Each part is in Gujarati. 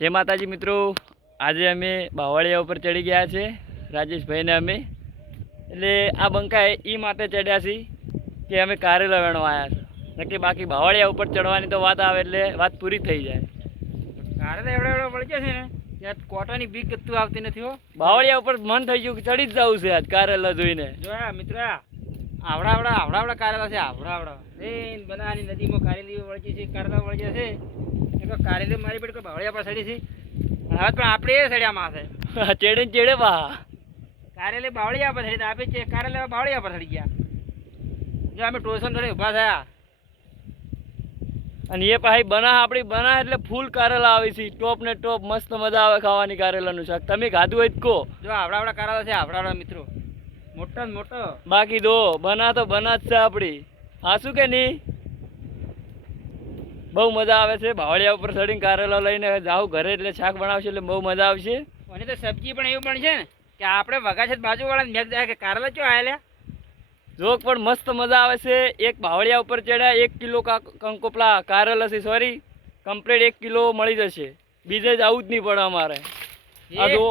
જય માતાજી મિત્રો. આજે અમે બાવળિયા ઉપર ચડી ગયા છે રાજેશભાઈને અમે. એટલે આ બંકા એ માટે ચડ્યા છીએ કે અમે કારેલા વેણવા આવ્યા છે. નક્કી બાકી બાવળિયા ઉપર ચડવાની તો વાત આવે એટલે વાત પૂરી થઈ જાય. કારેલા એવડા એવડા વળી ગયા છે ને ત્યાં કોટાની બીક કતું આવતી નથી હો. બાવળિયા ઉપર મન થઈ ગયું કે ચડી જ જવું છે આજ કારેલા જોઈને. જોયા મિત્ર આવડા આવડા આવડા આવડા કારેલા છે આવડા આવડા. એ બનાની નદીમાં કારેલી વળગી છે કારેલા વળગ્યા છે. એક કારેલી મારી પેટ કોઈ ભાવળિયા પર સડી છે. હવે પણ આપણે એ સડ્યામાં છે ચેડે ચેડે બા. કારેલી બાવળિયા પર સડી આપે છે કારેલા બાવળિયા પર સડી ગયા. જો અમે ટોસન થોડી ઊભા થયા. અને એ પાછી બના આપણી બના એટલે ફૂલ કારેલા આવે છે. ટોપ ને ટોપ મસ્ત મજા આવે ખાવાની કારેલાનું શાક. તમે ખાધું હોય તો કહો. જો આવડા આવડા કારેલા છે આવડા આવડા મિત્રો. મોટો મોટો. બાકી દો બના તો બના જ છે આપણી હા શું કે નહીં? બહુ મજા આવે છે. બાવળિયા ઉપર ચડીને કારેલો લઈને જાવ ઘરે એટલે શાક બનાવશે એટલે બહુ મજા આવશે. અને તો સબ્જી પણ એવું પણ છે ને કે આપણે વગા છે બાજુવાળાને મેઘ જાય કે કારેલા ચો આવેલા? જોક પણ મસ્ત મજા આવે છે. એક ભાવડિયા ઉપર ચડ્યા એક કિલો કંકોપલા કારેલા છે સોરી કમ્પ્લીટ એક કિલો મળી જશે. બીજે જ આવું જ નહીં પડે અમારે. આ જો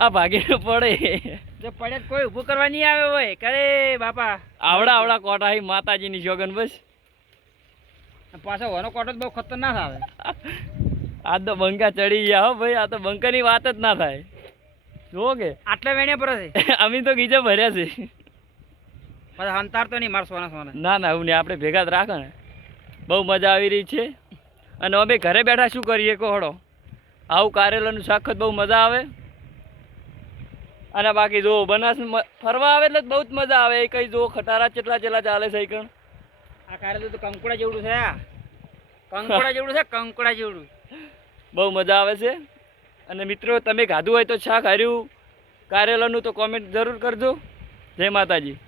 આ ભાગીને પડે. જો પડે તો કોઈ ઊભું કરવા નહીં આવે હોય. કરે બાપા. આવડા આવડા કોટા હી માતાજીની શોગન બસ. પાછો વનો કોટો જ બહુ ખતરનાક આવે. આ તો બંકા ચડી ગયા હો ભાઈ આ તો બંકાની વાત જ ના થાય. જુઓ કે. આટલા વેણ્યા પર છે અમે તો ગીજે ભર્યા છે. પાછા હંતાર તો નહીં માર સોના સોના. ના ના એવું નહીં આપણે ભેગા જ રાખો ને. બહુ મજા આવી રહી છે. અને અમે ઘરે બેઠા શું કરીએ કોહડો આવું કારેલાનું શાક બહુ મજા આવે. અને બાકી જો બનાસ ફરવા આવે એટલે બહુ જ મજા આવે. એ કઈ જો ખટારા ચેટલા ચેટલા ચાલે છે કણ? આ કારે તો કંકુડા જેવડું છે કંકોડા જેવડું છે કંકુડા જેવડું. બહુ મજા આવે છે. અને મિત્રો તમે ખાધું હોય તો શાક હાર્યું. કારેલાનું તો કોમેન્ટ જરૂર કરજો. જય માતાજી.